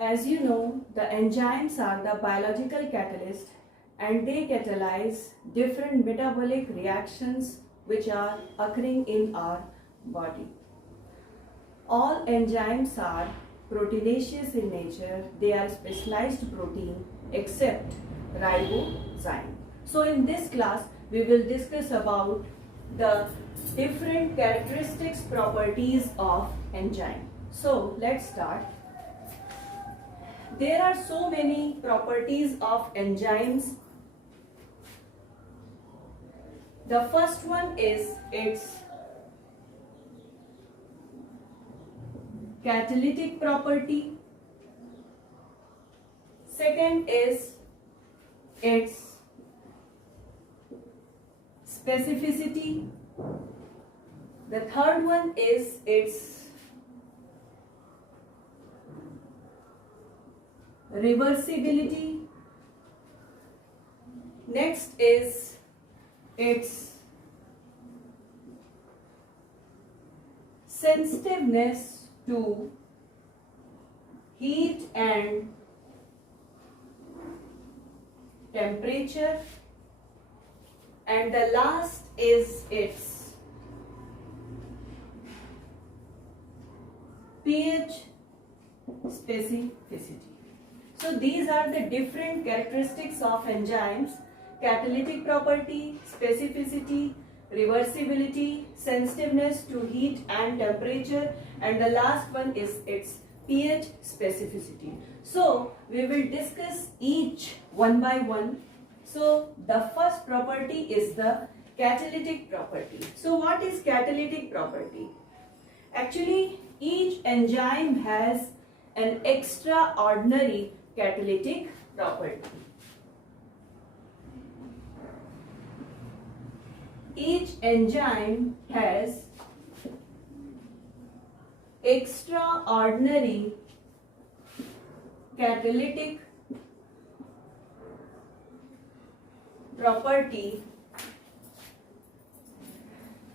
As you know, the enzymes are the biological catalyst and they catalyze different metabolic reactions which are occurring in our body. All enzymes are proteinaceous in nature. They are specialized protein except ribozyme. So in this class, we will discuss about the different characteristics, properties of enzyme. So let's start. There are so many properties of enzymes. The first one is its catalytic property. Second is its specificity. The third one is its reversibility. Next is its sensitiveness to heat and temperature, and the last is its pH specificity. So these are the different characteristics of enzymes: catalytic property, specificity, reversibility, sensitiveness to heat and temperature, and the last one is its pH specificity. So we will discuss each one by one. So the first property is the catalytic property. So what is catalytic property? Actually, each enzyme has an extraordinary catalytic property. Each enzyme has extraordinary catalytic property,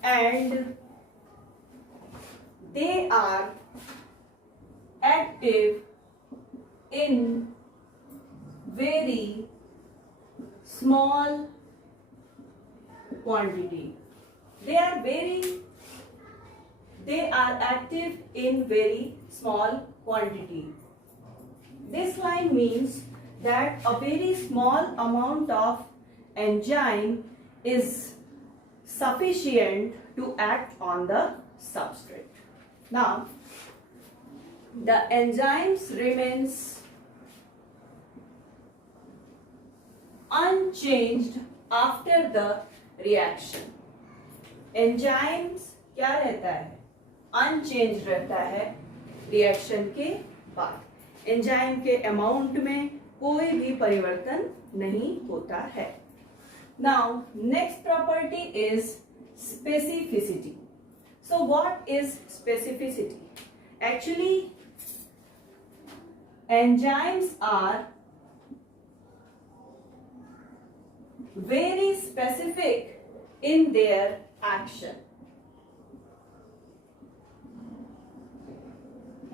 and they are active in very small quantity. They are active in very small quantity. This line means that a very small amount of enzyme is sufficient to act on the substrate. Now, the enzymes remains unchanged after the reaction. Enzymes क्या रहता है? Unchange रहता है reaction के बाद. Enzyme के amount में कोई भी परिवर्तन नहीं होता है. Now next property is specificity. So what is specificity? Actually enzymes are very specific in their action.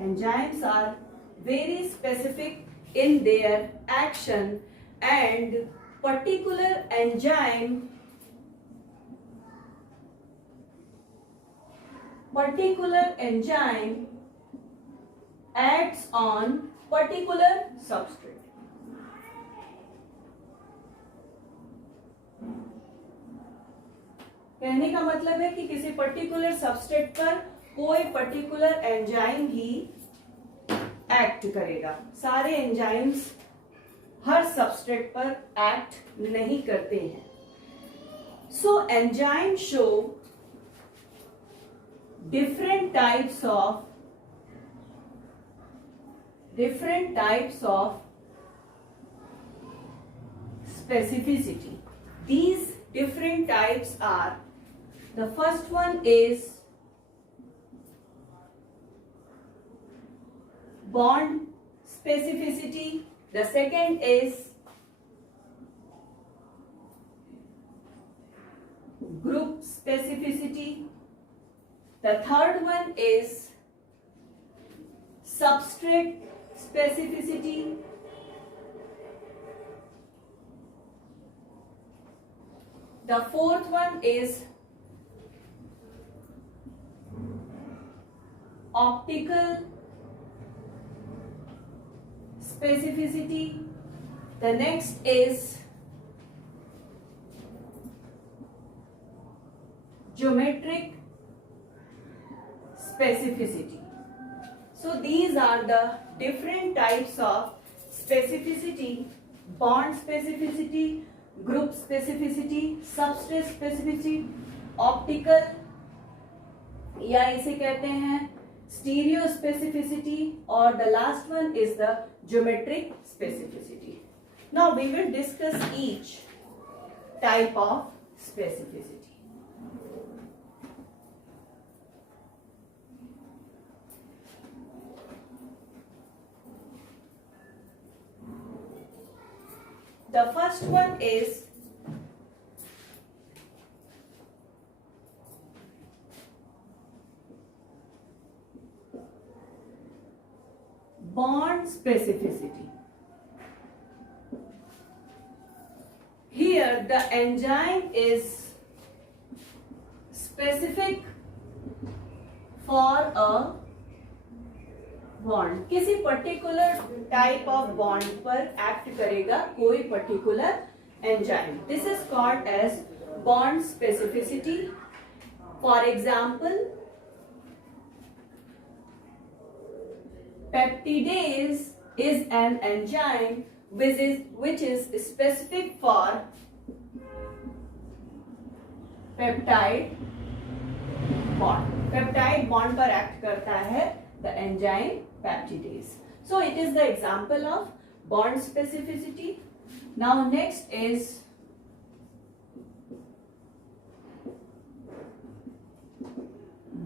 Enzymes are very specific in their action, and particular enzyme acts on particular substrate. कहने का मतलब है कि किसी particular substrate पर कोई particular enzyme ही act करेगा. सारे एंजाइम्स हर सबस्ट्रेट पर एक्ट नहीं करते हैं. So enzyme show different types of specificity. These different types are, the first one is bond specificity, the second is group specificity, the third one is substrate specificity. The fourth one is optical specificity. The next is geometric specificity. So these are the different types of specificity: bond specificity, group specificity, substrate specificity, optical या इसे कहते हैं stereo specificity, और the last one is the geometric specificity. Now we will discuss each type of specificity. The first one is bond specificity. Here the enzyme is specific for a bond. किसी particular type of bond पर act करेगा कोई particular enzyme. This is called as bond specificity. For example, peptidase is an enzyme which is specific for peptide bond. Peptide bond पर act करता है the enzyme peptidase. So it is the example of bond specificity. Now next is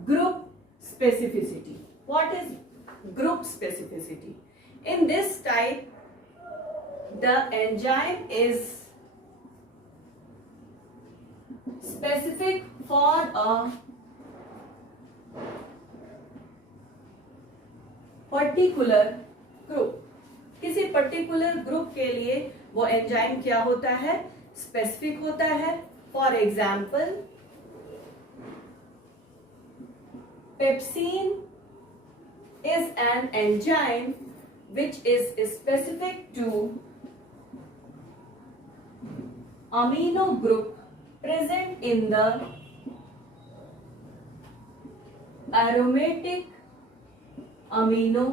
group specificity. What is group specificity? In this type, the enzyme is specific for a particular group. किसी particular group के लिए वो enzyme क्या होता है? Specific होता है. For example, pepsin is an enzyme which is specific to amino group present in the aromatic amino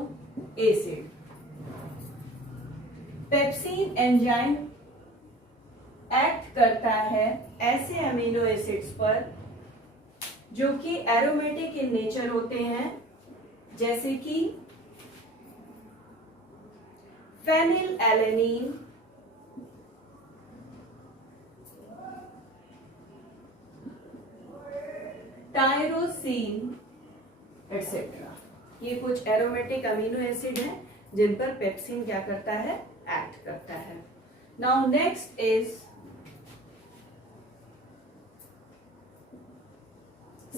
acid. Pepsin enzyme act करता है ऐसे अमीनो एसिड्स पर जो कि एरोमेटिक इन नेचर होते हैं, जैसे कि फेनिल एलेनिन, टायरोसिन एटसेट्रा. ये कुछ एरोमेटिक अमीनो एसिड हैं जिन पर पेप्सिन क्या करता है? एक्ट करता है. Now next is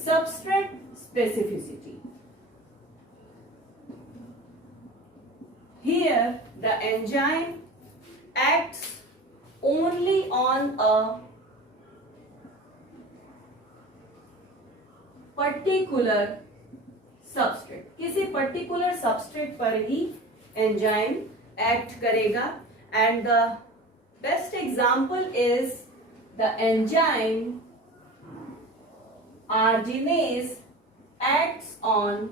substrate specificity. Here the enzyme acts only on a particular substrate. किसी पर्टिकुलर सबस्ट्रेट पर ही एंजाइम एक्ट करेगा. And the best example is the enzyme arginase acts on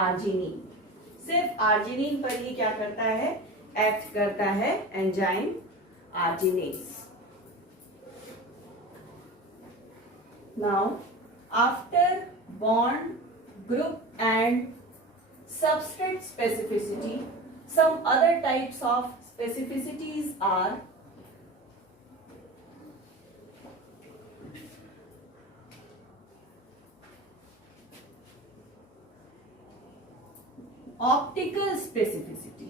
arginine. सिर्फ arginine पर ही क्या करता है? एक्ट करता है enzyme arginase. Now after bond, group and substrate specificity, some other types of specificities are optical specificity.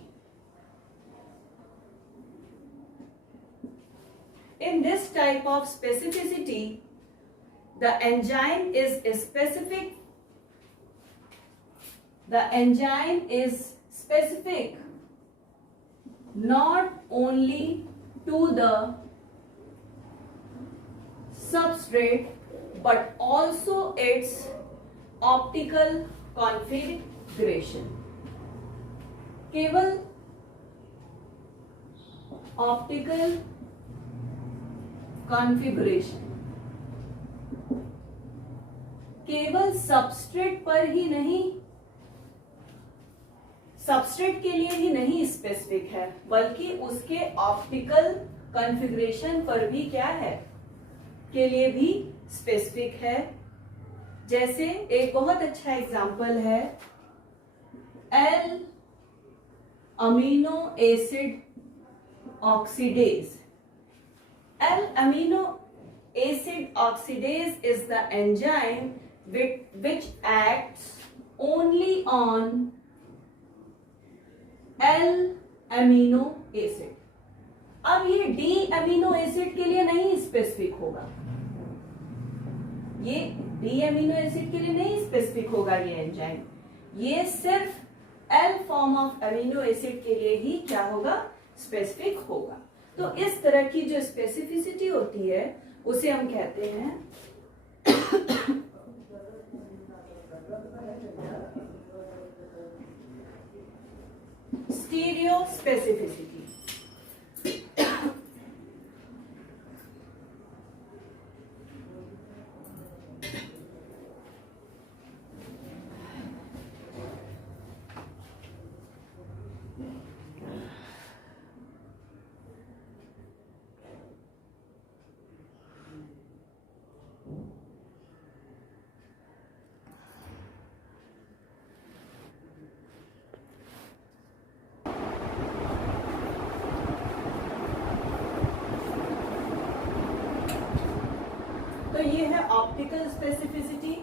In this type of specificity, the enzyme is specific the enzyme is specific not only to the substrate but also its optical configuration. केवल optical configuration, केवल substrate पर ही नहीं, substrate के लिए ही नहीं specific है, बल्कि उसके ऑप्टिकल कॉन्फ़िगरेशन पर भी क्या है, के लिए भी स्पेसिफिक है. जैसे एक बहुत अच्छा एग्जाम्पल है L amino acid oxidase. L-amino acid oxidase is the enzyme which acts only on L-amino acid. अब ये D-amino acid के लिए नहीं स्पेसिफिक होगा, ये D-amino acid के लिए नहीं स्पेसिफिक होगा ये एंजाइम, ये सिर्फ L form of amino acid के लिए ही क्या होगा, स्पेसिफिक होगा. तो इस तरह की जो स्पेसिफिसिटी होती है उसे हम कहते हैं स्टीरियो स्पेसिफिसिटी. तो ये है optical specificity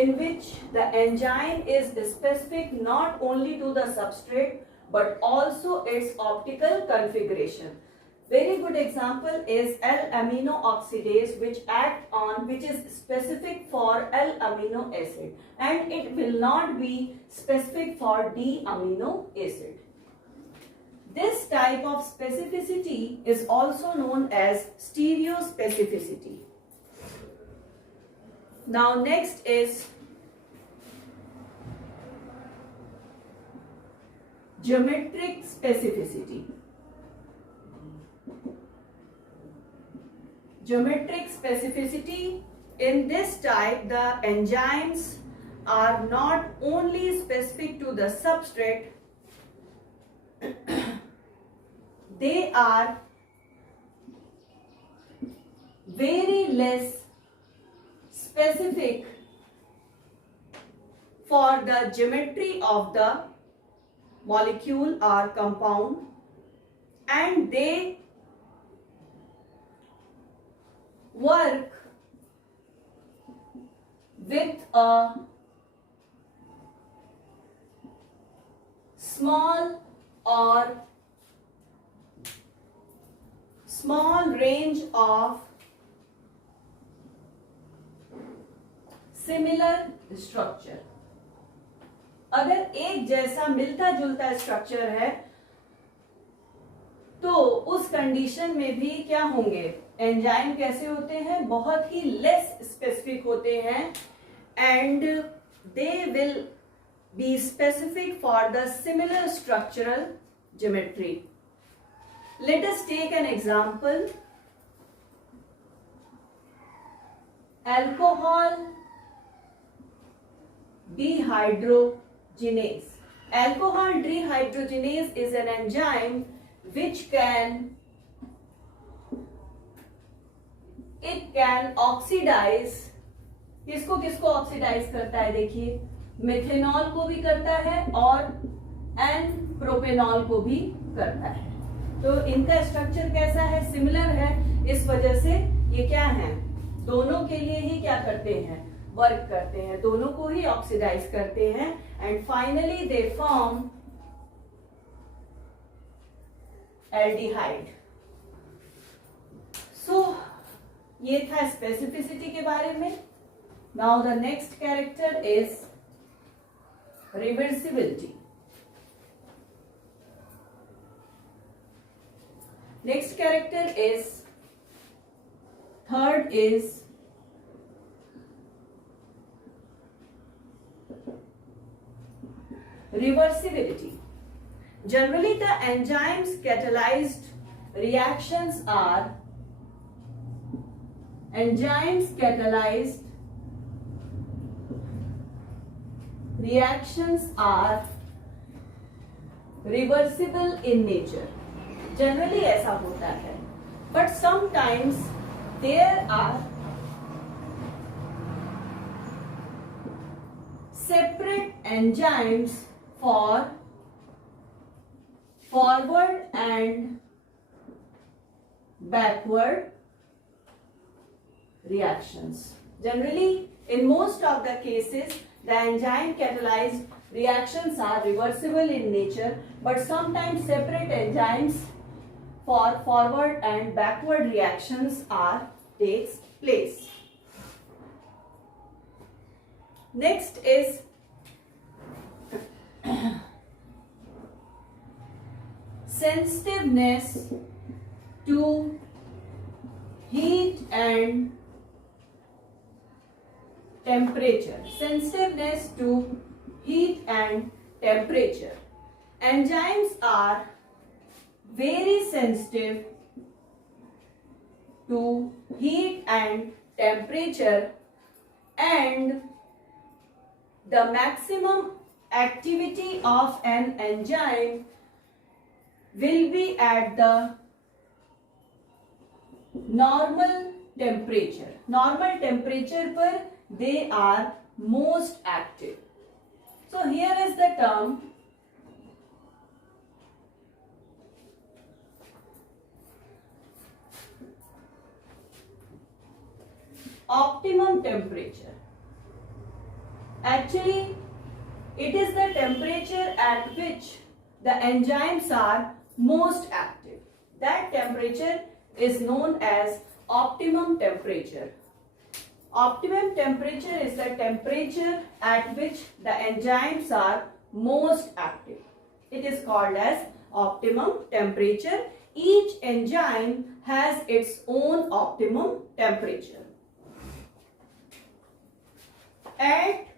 in which the enzyme is specific not only to the substrate but also its optical configuration. Very good example is L-amino oxidase which is specific for L-amino acid and it will not be specific for D-amino acid. This type of specificity is also known as stereospecificity. Now next is geometric specificity. Geometric specificity, in this type the enzymes are not only specific to the substrate, they are very less specific for the geometry of the molecule or compound, and they work with a small range of similar structure. अगर एक जैसा मिलता जुलता structure है तो उस condition में भी क्या होंगे, एंजाइम कैसे होते हैं, बहुत ही लेस स्पेसिफिक होते हैं and they will be specific for the similar structural geometry. Let us take an example. Alcohol dehydrogenase. Alcohol dehydrogenase is an enzyme which can oxidize. किसको किसको ऑक्सीडाइज करता है, देखिए मिथेनॉल को भी करता है और एन प्रोपेनॉल को भी करता है. तो इनका स्ट्रक्चर कैसा है, सिमिलर है. इस वजह से ये क्या है, दोनों के लिए ही क्या करते हैं, वर्क करते हैं, दोनों को ही ऑक्सीडाइज करते हैं and finally they form aldehyde. So ये था स्पेसिफिसिटी के बारे में. Now the next character is reversibility. Next character is, third is reversibility. Generally, the enzymes catalyzed reactions are reversible in nature. Generally ऐसा होता है, but sometimes there are separate enzymes for forward and backward reactions. Generally, in most of the cases, the enzyme catalyzed reactions are reversible in nature, but sometimes separate enzymes for forward and backward reactions takes place. Next is sensitiveness to heat and temperature. Sensitiveness to heat and temperature. Enzymes are very sensitive to heat and temperature, and the maximum activity of an enzyme will be at the normal temperature. Normal temperature पर they are most active. So here is the term optimum temperature. Actually, it is the temperature at which the enzymes are most active. That temperature is known as optimum temperature. Optimum temperature is the temperature at which the enzymes are most active. It is called as optimum temperature. Each enzyme has its own optimum temperature. At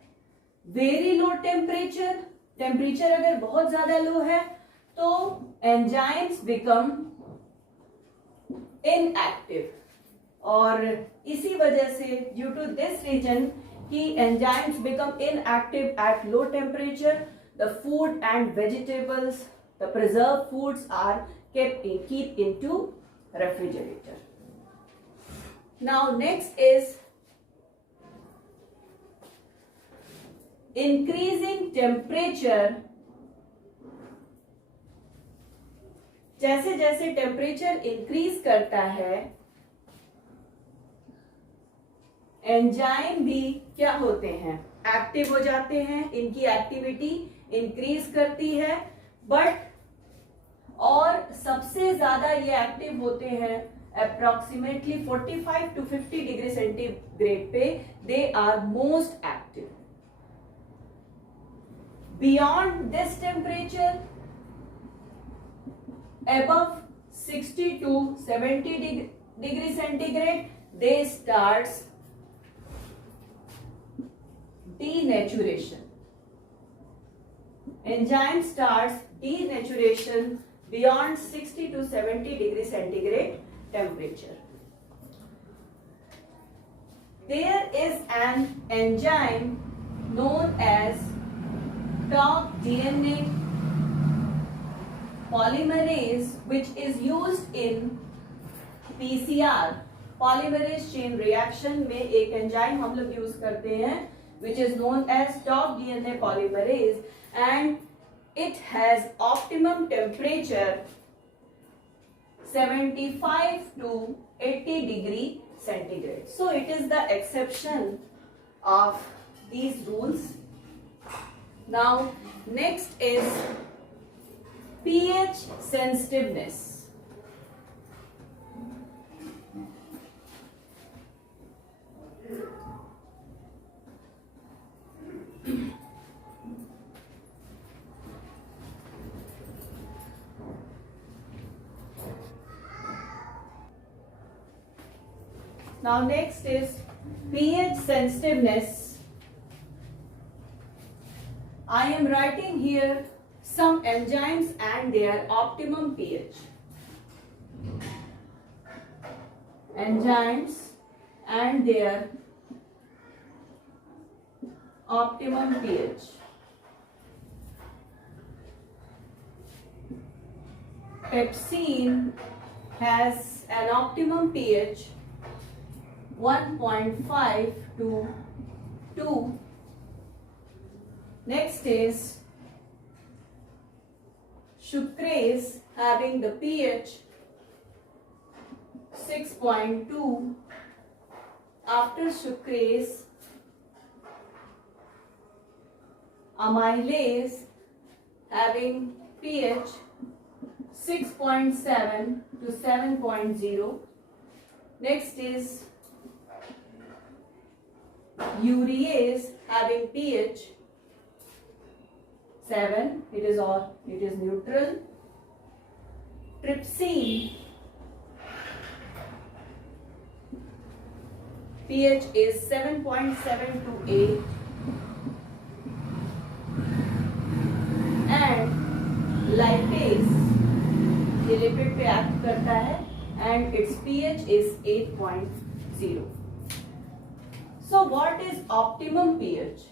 very low temperature, temperature अगर बहुत ज़्यादा लो है तो enzymes become inactive, और इसी वजह से due to this reason कि enzymes become inactive at low temperature, the food and vegetables, the preserved foods are kept into refrigerator. Now next is increasing temperature. जैसे जैसे टेम्परेचर इंक्रीज करता है, enzyme भी क्या होते हैं, एक्टिव हो जाते हैं, इनकी एक्टिविटी इंक्रीज करती है, बट और सबसे ज्यादा ये एक्टिव होते हैं अप्रोक्सीमेटली 45 to 50 डिग्री सेंटीग्रेड पे, they are most active. Beyond this temperature, above 60 to 70 degree centigrade, they starts denaturation. Enzyme starts denaturation beyond 60 to 70 degree centigrade temperature. There is an enzyme known as top DNA polymerase, which is used in PCR, polymerase chain reaction में एक enzyme हम लोग use करते हैं which is known as top DNA polymerase, and it has optimum temperature 75 to 80 degree centigrade. So it is the exception of these rules. Now next is pH sensitiveness. Now next is pH sensitiveness. I am writing here some enzymes and their optimum pH. Enzymes and their optimum pH. Pepsine has an optimum pH 1.5 to 2. Next is sucrase having the pH 6.2. After sucrase, amylase having pH 6.7 to 7.0. Next is urease having pH 7. It is neutral. Trypsin pH is 7.7 to 8. And lipase ये lipid पे act करता है and its pH is 8.0. So what is optimum pH?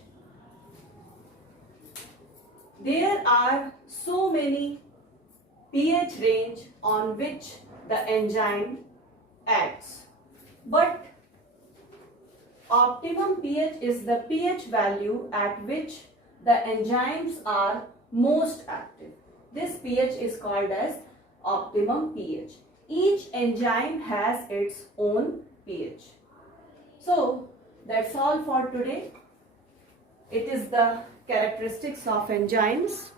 There are so many pH range on which the enzyme acts, but optimum pH is the pH value at which the enzymes are most active. This pH is called as optimum pH. Each enzyme has its own pH. So that's all for today. It is the characteristics of enzymes.